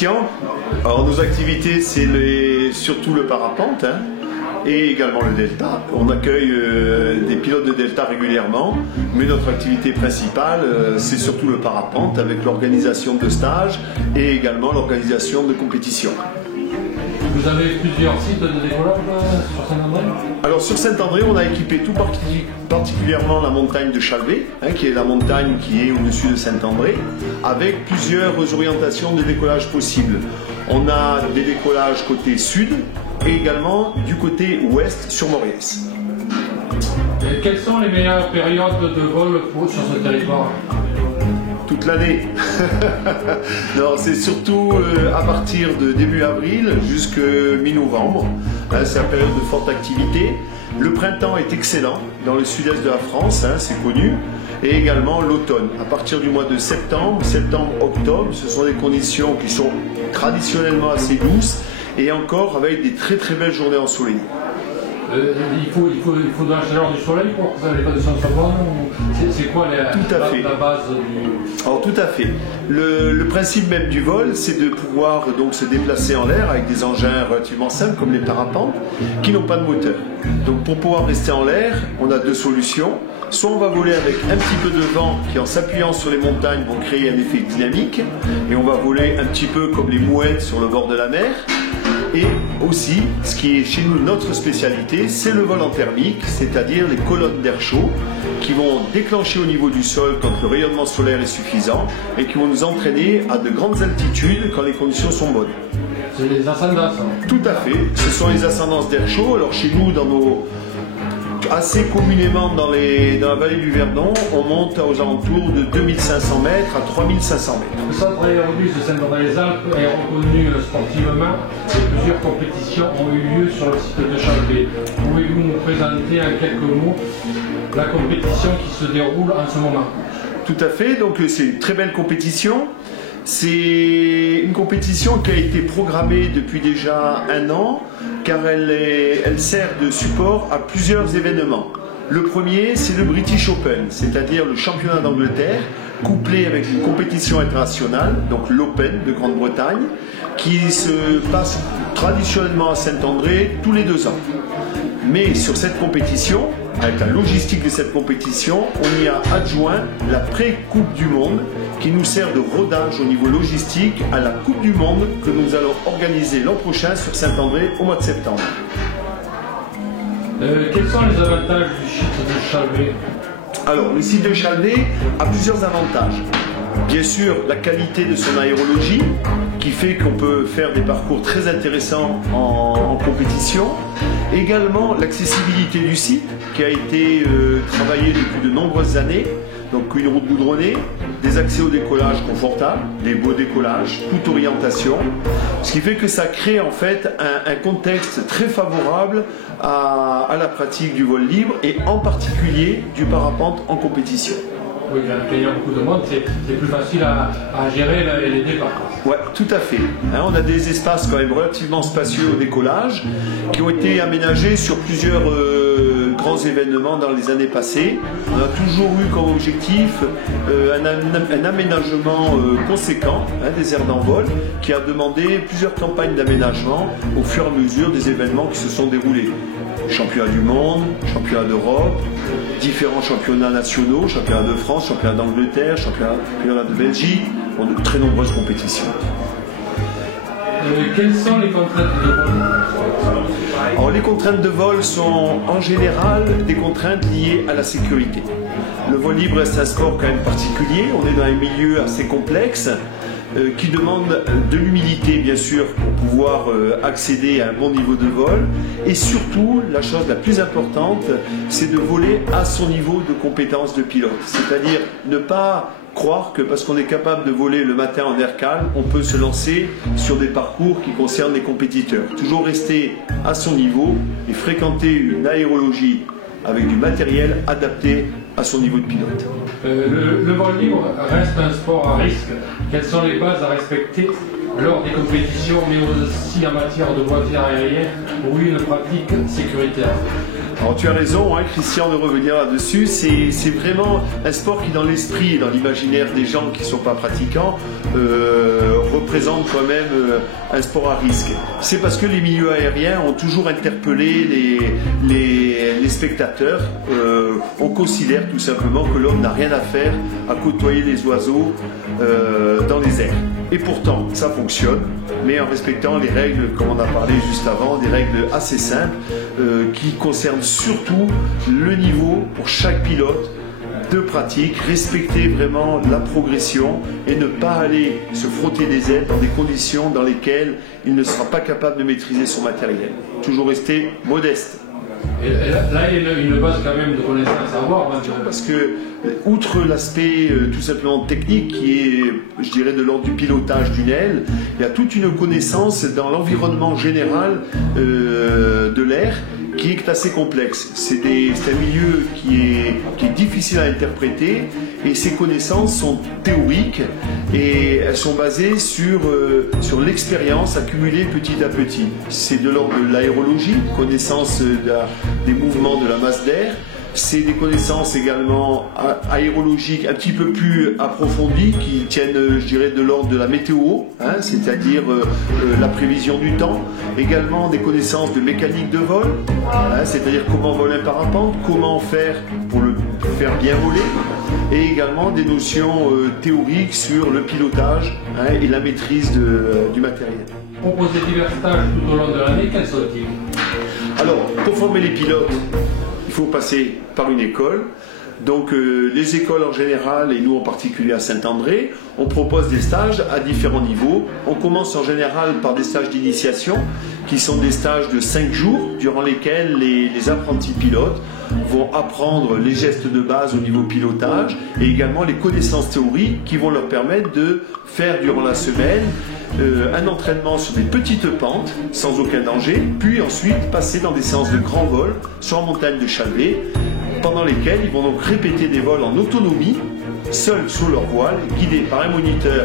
Christian. Alors nos activités, c'est surtout le parapente et également le delta. On accueille des pilotes de delta régulièrement, mais notre activité principale, c'est surtout le parapente avec l'organisation de stages et également l'organisation de compétitions. Vous avez plusieurs sites de décollage sur Saint-André? Alors sur Saint-André, on a équipé tout particulièrement la montagne de Chalvet, qui est la montagne qui est au-dessus de Saint-André, avec plusieurs orientations de décollage possibles. On a des décollages côté sud et également du côté ouest sur Moriès. Quelles sont les meilleures périodes de vol sur ce territoire? Toute l'année. C'est surtout à partir de début avril jusqu'à mi-novembre. C'est la période de forte activité. Le printemps est excellent dans le sud-est de la France, c'est connu. Et également l'automne. À partir du mois de septembre, octobre, ce sont des conditions qui sont traditionnellement assez douces et encore avec des très très belles journées ensoleillées. Il faut de la chaleur du soleil pour que les conditions soient bonnes? C'est quoi la base du... Alors tout à fait. Le principe même du vol, c'est de pouvoir donc se déplacer en l'air avec des engins relativement simples comme les parapentes qui n'ont pas de moteur. Donc pour pouvoir rester en l'air, on a deux solutions. Soit on va voler avec un petit peu de vent qui en s'appuyant sur les montagnes vont créer un effet dynamique et on va voler un petit peu comme les mouettes sur le bord de la mer. Et aussi, ce qui est chez nous notre spécialité, c'est le vol en thermique, c'est-à-dire les colonnes d'air chaud qui vont déclencher au niveau du sol quand le rayonnement solaire est suffisant et qui vont nous entraîner à de grandes altitudes quand les conditions sont bonnes. C'est les ascendances. Tout à fait, ce sont les ascendances d'air chaud. Alors chez nous, assez communément dans la vallée du Verdon, on monte aux alentours de 2500 mètres à 3500 mètres. Le centre aérobus de Saint-André-les-Alpes est reconnu sportivement et plusieurs compétitions ont eu lieu sur le site de Chalvet. Pouvez-vous nous présenter en quelques mots la compétition qui se déroule en ce moment? Tout à fait, donc c'est une très belle compétition. C'est une compétition qui a été programmée depuis déjà un an car elle sert de support à plusieurs événements. Le premier, c'est le British Open, c'est-à-dire le championnat d'Angleterre, couplé avec une compétition internationale, donc l'Open de Grande-Bretagne, qui se passe traditionnellement à Saint-André tous les 2 ans. Mais sur cette compétition, avec la logistique de cette compétition, on y a adjoint la pré-Coupe du Monde qui nous sert de rodage au niveau logistique à la Coupe du Monde que nous allons organiser l'an prochain sur Saint-André au mois de septembre. Quels sont les avantages du site de Chalvet? Alors, le site de Chalvet a plusieurs avantages. Bien sûr, la qualité de son aérologie qui fait qu'on peut faire des parcours très intéressants en compétition. Également, l'accessibilité du site qui a été travaillée depuis de nombreuses années. Donc une route goudronnée, des accès au décollage confortables, des beaux décollages, toute orientation. Ce qui fait que ça crée en fait un contexte très favorable à la pratique du vol libre et en particulier du parapente en compétition. Oui, quand il y a beaucoup de monde, c'est plus facile à gérer les départs. Oui, tout à fait. On a des espaces quand même relativement spacieux au décollage qui ont été aménagés sur plusieurs grands événements dans les années passées. On a toujours eu comme objectif un aménagement conséquent des aires d'envol qui a demandé plusieurs campagnes d'aménagement au fur et à mesure des événements qui se sont déroulés. Championnat du monde, championnat d'Europe, différents championnats nationaux, championnat de France, championnat d'Angleterre, championnat de Belgique, de très nombreuses compétitions. Quelles sont les contraintes de vol? Alors, les contraintes de vol sont en général des contraintes liées à la sécurité. Le vol libre reste un sport quand même particulier, on est dans un milieu assez complexe qui demande de l'humilité bien sûr pour pouvoir accéder à un bon niveau de vol et surtout la chose la plus importante c'est de voler à son niveau de compétence de pilote, c'est-à-dire ne pas croire que parce qu'on est capable de voler le matin en air calme, on peut se lancer sur des parcours qui concernent les compétiteurs. Toujours rester à son niveau et fréquenter une aérologie avec du matériel adapté à son niveau de pilote. Le vol libre reste un sport à risque. Quelles sont les bases à respecter lors des compétitions, mais aussi en matière de voiture aérienne ou une pratique sécuritaire? Alors tu as raison, hein, Christian, de revenir là-dessus. C'est vraiment un sport qui, dans l'esprit et dans l'imaginaire des gens qui ne sont pas pratiquants, représente quand même un sport à risque. C'est parce que les milieux aériens ont toujours interpellé les spectateurs. On considère tout simplement que l'homme n'a rien à faire à côtoyer les oiseaux dans les airs. Et pourtant, ça fonctionne, mais en respectant les règles, comme on a parlé juste avant, des règles assez simples qui concernent surtout le niveau pour chaque pilote de pratique, respecter vraiment la progression et ne pas aller se frotter les ailes dans des conditions dans lesquelles il ne sera pas capable de maîtriser son matériel. Toujours rester modeste. Et là, il y a une base quand même de connaissances à avoir. Parce que, outre l'aspect tout simplement technique qui est, je dirais, de l'ordre du pilotage d'une aile, il y a toute une connaissance dans l'environnement général de l'air qui est assez complexe. C'est un milieu qui est difficile à interpréter et ces connaissances sont théoriques et elles sont basées sur l'expérience accumulée petit à petit. C'est de l'ordre de l'aérologie, connaissance des mouvements de la masse d'air. C'est des connaissances également aérologiques un petit peu plus approfondies qui tiennent, je dirais, de l'ordre de la météo, hein, c'est-à-dire la prévision du temps. Également des connaissances de mécanique de vol, hein, c'est-à-dire comment voler un parapente, comment faire pour le faire bien voler. Et également des notions théoriques sur le pilotage, hein, et la maîtrise du matériel. Vous proposez divers stages tout au long de l'année, quels sont-ils? Alors, pour former les pilotes, il faut passer par une école. Donc les écoles en général, et nous en particulier à Saint-André, on propose des stages à différents niveaux. On commence en général par des stages d'initiation, qui sont des stages de 5 jours, durant lesquels les apprentis pilotes vont apprendre les gestes de base au niveau pilotage, et également les connaissances théoriques qui vont leur permettre de faire durant la semaine un entraînement sur des petites pentes, sans aucun danger, puis ensuite passer dans des séances de grand vol sur la montagne de Chalvet, pendant lesquels ils vont donc répéter des vols en autonomie, seuls sous leur voile, guidés par un moniteur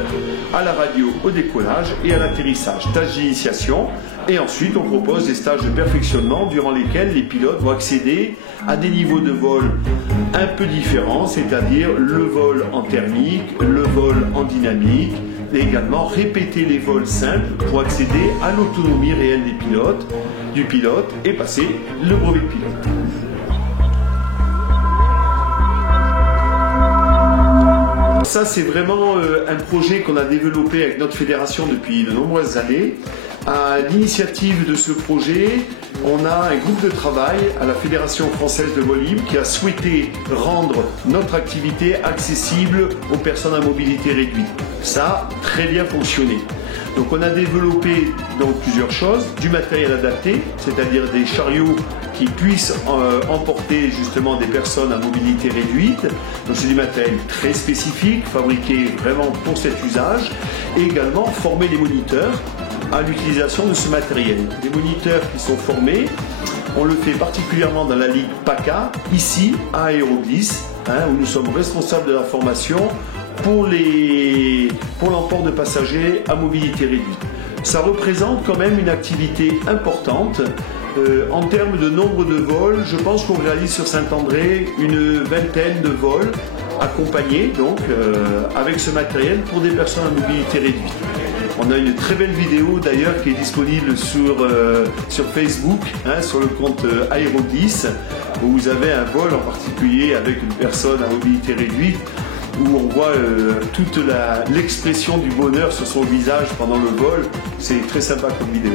à la radio au décollage et à l'atterrissage. Stage d'initiation, et ensuite on propose des stages de perfectionnement durant lesquels les pilotes vont accéder à des niveaux de vol un peu différents, c'est-à-dire le vol en thermique, le vol en dynamique, et également répéter les vols simples pour accéder à l'autonomie réelle du pilote et passer le brevet de pilote. Ça, c'est vraiment un projet qu'on a développé avec notre fédération depuis de nombreuses années. À l'initiative de ce projet, on a un groupe de travail à la Fédération française de vol libre qui a souhaité rendre notre activité accessible aux personnes à mobilité réduite. Ça a très bien fonctionné. Donc on a développé donc plusieurs choses, du matériel adapté, c'est-à-dire des chariots qui puissent emporter justement des personnes à mobilité réduite. Donc c'est du matériel très spécifique, fabriqué vraiment pour cet usage, et également former les moniteurs à l'utilisation de ce matériel. Les moniteurs qui sont formés, on le fait particulièrement dans la ligue PACA, ici à Aéroglisse, hein, où nous sommes responsables de la formation pour l'emport de passagers à mobilité réduite. Ça représente quand même une activité importante. En termes de nombre de vols, je pense qu'on réalise sur Saint-André une vingtaine de vols accompagnés donc avec ce matériel pour des personnes à mobilité réduite. On a une très belle vidéo d'ailleurs qui est disponible sur Facebook, hein, sur le compte Aéroglisse, où vous avez un vol en particulier avec une personne à mobilité réduite, où on voit toute l'expression du bonheur sur son visage pendant le vol. C'est très sympa comme vidéo.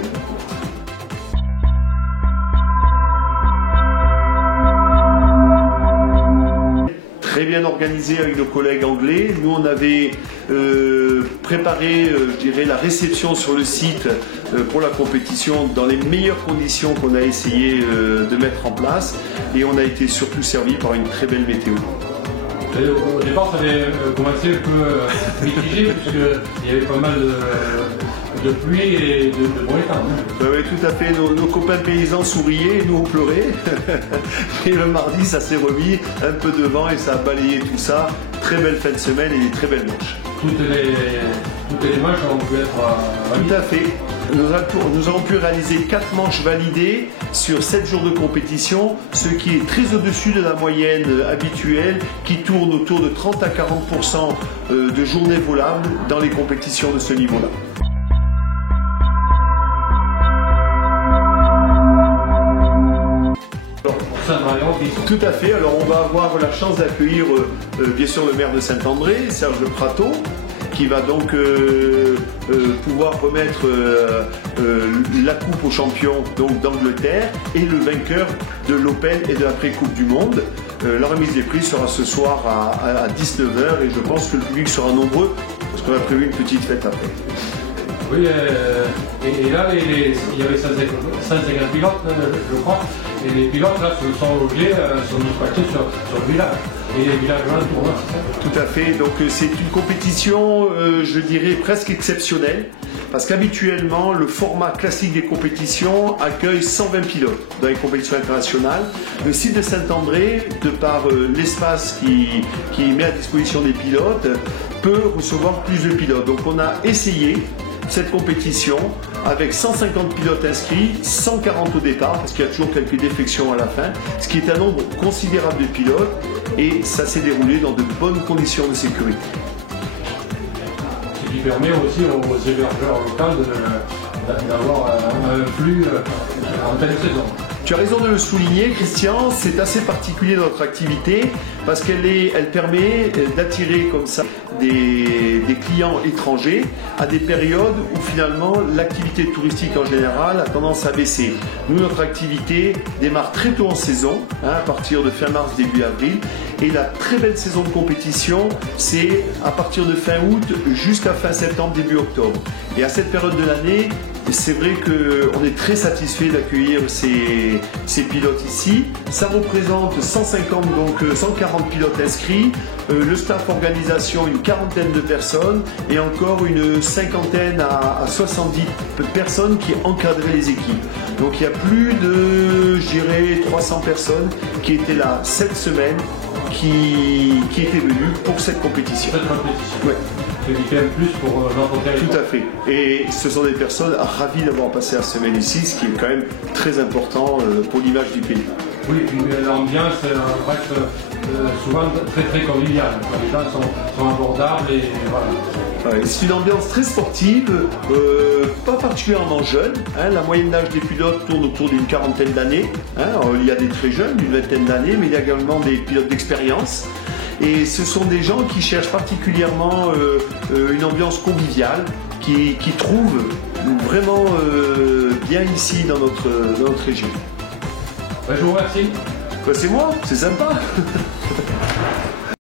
Très bien organisé avec nos collègues anglais. Nous, on avait préparé, je dirais, la réception sur le site pour la compétition dans les meilleures conditions qu'on a essayé de mettre en place, et on a été surtout servi par une très belle météo. Au départ, ça avait commencé un peu mitigé, puisqu'il y avait pas mal de pluie et de bon temps. Oui, tout à fait. Nos copains paysans souriaient et nous on pleurait. Et le mardi, ça s'est remis, un peu de vent et ça a balayé tout ça. Très belle fin de semaine et des très belles manches. Toutes les manches ont pu être valides. Tout à fait. Nous avons pu réaliser 4 manches validées sur 7 jours de compétition, ce qui est très au-dessus de la moyenne habituelle qui tourne autour de 30 à 40% de journées volables dans les compétitions de ce niveau-là. Tout à fait. Alors on va avoir la chance d'accueillir bien sûr le maire de Saint-André, Serge Pratot, qui va donc pouvoir remettre la coupe aux champions d'Angleterre et le vainqueur de l'Open et de l'après-coupe du monde. La remise des prix sera ce soir à 19h et je pense que le public sera nombreux parce qu'on a prévu une petite fête après. Oui, et là, il y avait 150 pilotes, je crois, et les pilotes là sont logés, sont dispatchés sur le village. Et les villages alentours, c'est ça ? Tout à fait, donc c'est une compétition, je dirais, presque exceptionnelle, parce qu'habituellement, le format classique des compétitions accueille 120 pilotes dans les compétitions internationales. Le site de Saint-André, de par l'espace qui met à disposition des pilotes, peut recevoir plus de pilotes. Donc on a essayé cette compétition avec 150 pilotes inscrits, 140 au départ, parce qu'il y a toujours quelques défections à la fin, ce qui est un nombre considérable de pilotes, et ça s'est déroulé dans de bonnes conditions de sécurité. Ce qui permet aussi aux hébergeurs locaux d'avoir un flux en pleine saison. Tu as raison de le souligner, Christian, c'est assez particulier dans notre activité parce qu'elle permet d'attirer comme ça des clients étrangers à des périodes où finalement l'activité touristique en général a tendance à baisser. Nous, notre activité démarre très tôt en saison, à partir de fin mars, début avril, et la très belle saison de compétition, c'est à partir de fin août jusqu'à fin septembre, début octobre. Et à cette période de l'année, c'est vrai qu'on est très satisfait d'accueillir ces pilotes ici. Ça représente 140 pilotes inscrits, le staff organisation une quarantaine de personnes et encore une cinquantaine à 70 personnes qui encadraient les équipes. Donc il y a plus de, je dirais, 300 personnes qui étaient là cette semaine, qui étaient venues pour cette compétition. Cette compétition. Ouais. C'est différent plus pour notre territoire. Tout à fait. Et ce sont des personnes ravies d'avoir passé la semaine ici, ce qui est quand même très important pour l'image du pays. Oui, puis l'ambiance reste souvent très très conviviale. Les gens sont abordables et voilà. Ouais, c'est une ambiance très sportive, pas particulièrement jeune. La moyenne d'âge des pilotes tourne autour d'une quarantaine d'années. Il y a des très jeunes, d'une vingtaine d'années, mais il y a également des pilotes d'expérience. Et ce sont des gens qui cherchent particulièrement une ambiance conviviale, qui trouvent vraiment bien ici dans notre région. Je vous remercie. C'est moi, c'est sympa.